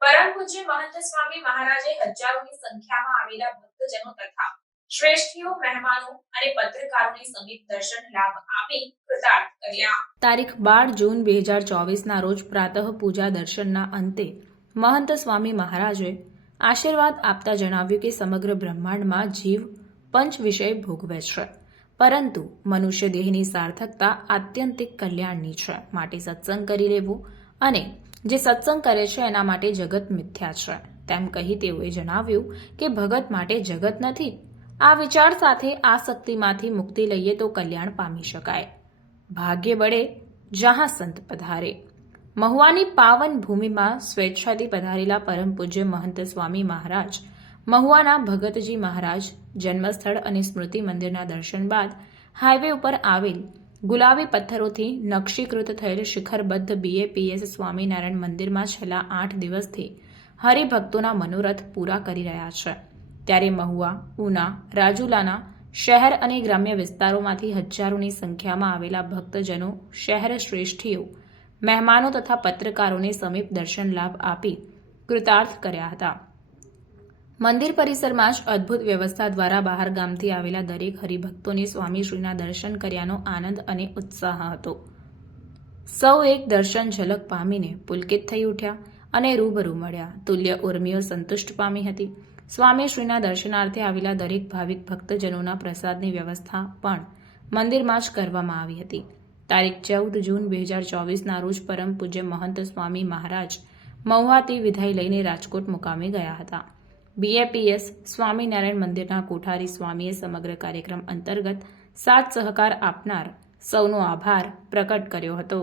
પૂજ્ય મહંત સ્વામી મહારાજે હજારોની સંખ્યામાં આવેલા ભક્તજનો તથા શ્રેષ્ઠીઓ, મહેમાનો અને પત્રકારોને સમીપ દર્શન લાભ આપી કૃતાર્થ કર્યા. તારીખ બાર જૂન બે હજાર ચોવીસના રોજ પ્રાતઃ પૂજા દર્શનના અંતે મહંત સ્વામી મહારાજે આશીર્વાદ આપતા જણાવ્યું કે સમગ્ર બ્રહ્માંડમાં જીવ પંચ વિષય ભોગવે છે. પરંતુ મનુષ્ય દેહની સાર્થકતા આત્યંતિક કલ્યાણની છે. માટે સત્સંગ કરી લેવું અને જે સત્સંગ કરે છે એના માટે જગત મિથ્યા છે. તેમ કહી તેઓએ જણાવ્યું કે ભગત માટે જગત નથી. આ વિચાર સાથે આ શક્તિમાંથી મુક્તિ લઈએ તો કલ્યાણ પામી શકાય. ભાગ્ય બળે જહાં સંત પધારે. મહુવાની પાવન ભૂમિમાં સ્વેચ્છાથી પધારેલા પરમ પૂજ્ય મહંત સ્વામી મહારાજ, મહુવાના ભગતજી મહારાજ જન્મસ્થળ અને સ્મૃતિ મંદિરના દર્શન બાદ હાઈવે ઉપર આવેલ ગુલાબી પથ્થરોથી નકશીકૃત થયેલ શિખરબદ્ધ બીએપીએસ સ્વામિનારાયણ મંદિરમાં છેલ્લા આઠ દિવસથી હરિભક્તોના મનોરથ પૂરા કરી રહ્યા છે. ત્યારે મહુવા, ઉના, રાજુલાના શહેર અને ગ્રામ્ય વિસ્તારોમાંથી હજારોની સંખ્યામાં આવેલા ભક્તજનો શહેર શ્રેષ્ઠીઓ, મહેમાનો તથા પત્રકારોને સમીપ દર્શન લાભ આપી કૃતાર્થ કર્યા હતા. મંદિર પરિસરમાં જ અદ્ભુત વ્યવસ્થા દ્વારા બહાર ગામથી આવેલા દરેક હરિભક્તોને સ્વામીશ્રીના દર્શન કર્યાનો આનંદ અને ઉત્સાહ હતો. સૌ એક દર્શન ઝલક પામીને પુલકિત થઈ ઉઠ્યા અને રૂબરૂ મળ્યા. તુલ્ય ઉર્મિઓ સંતુષ્ટ પામી હતી. સ્વામીશ્રીના દર્શનાર્થે આવેલા દરેક ભાવિક ભક્તજનોના પ્રસાદની વ્યવસ્થા પણ મંદિરમાં જ કરવામાં આવી હતી. તારીખ ચૌદ જૂન બે હજાર ચોવીસના રોજ પરમ પૂજ્ય મહંત સ્વામી મહારાજ મહુવાથી વિધાઈ લઈને રાજકોટ મુકામે ગયા હતા. બીએપીએસ સ્વામિનારાયણ મંદિરના કોઠારી સ્વામીએ સમગ્ર કાર્યક્રમ અંતર્ગત સાથ સહકાર આપનાર સૌનો આભાર પ્રકટ કર્યો હતો.